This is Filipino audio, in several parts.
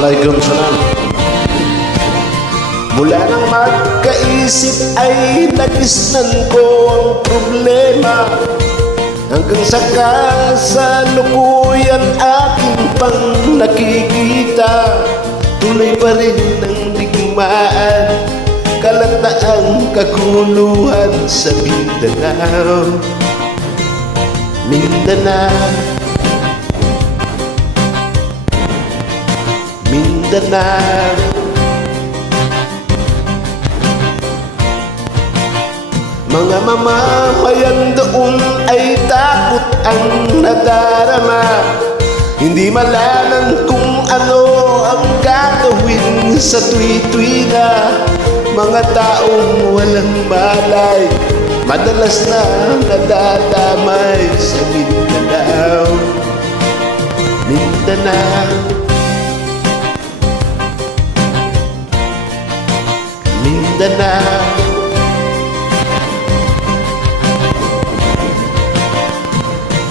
Waalaikumsalam. Mula nang magkaisip ay nagisnan ko ang problema, hanggang sa kasalukuyan aking pang nakikita. Tuloy pa rin ang digmaan, kalataang kaguluhan sa Mindanao. Mindanao, Mindanao. Mga mamamayan doon ay takot ang nadarama, hindi malaman kung ano ang gagawin sa tuwi-tuwi. Mga taong walang malay, madalas na nadadamay sa Mindanao. Mindanao, Mindanao.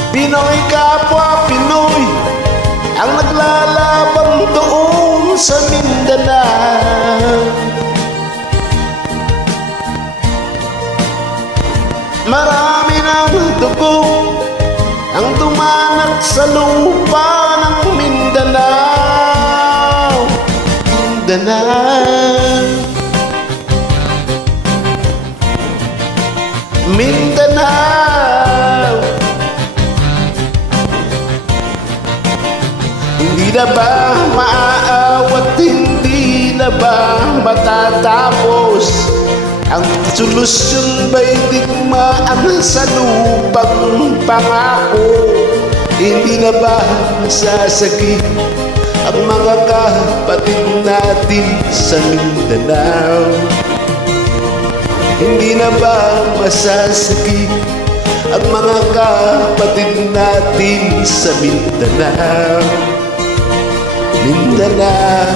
Pinoy kapwa Pinoy ang naglalaban doon sa Mindanao. Marami ng dugo ang dumanak sa lupa ng Mindanao. Mindanao, Mindanao. Hindi na ba maaawat, hindi na ba matatapos? Ang solusyon ba'y digmaan sa lupang pangako? Hindi na ba masasagip ang mga kapatid natin sa Mindanao? Hindi na ba masasagip ang mga kapatid natin sa Mindanao? Mindanao,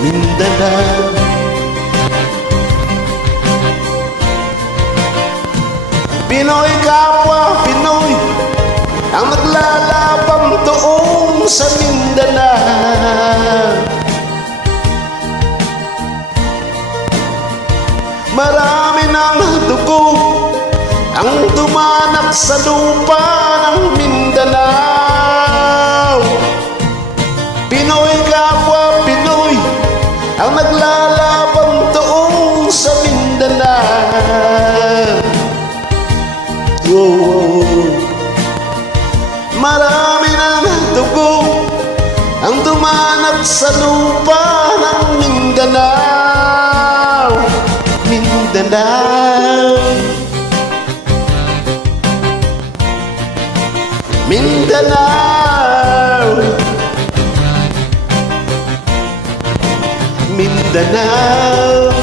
Mindanao. Pinoy kapwa Pinoy ang naglalaban doon sa Mindanao. Marami ng dugo ang dumanak sa lupa ng Mindanao. Pinoy kapwa Pinoy ang naglalaban doon sa Mindanao. Whoa. Marami ng dugo ang dumanak sa lupa ng Mindanao. Mindanao, Mindanao, Mindanao,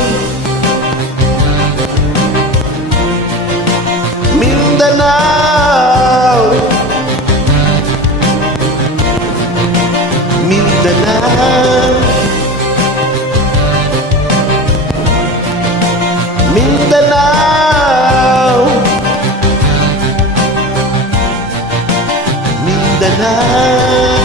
Mindanao, Mindanao, Mindanao, Mindanao.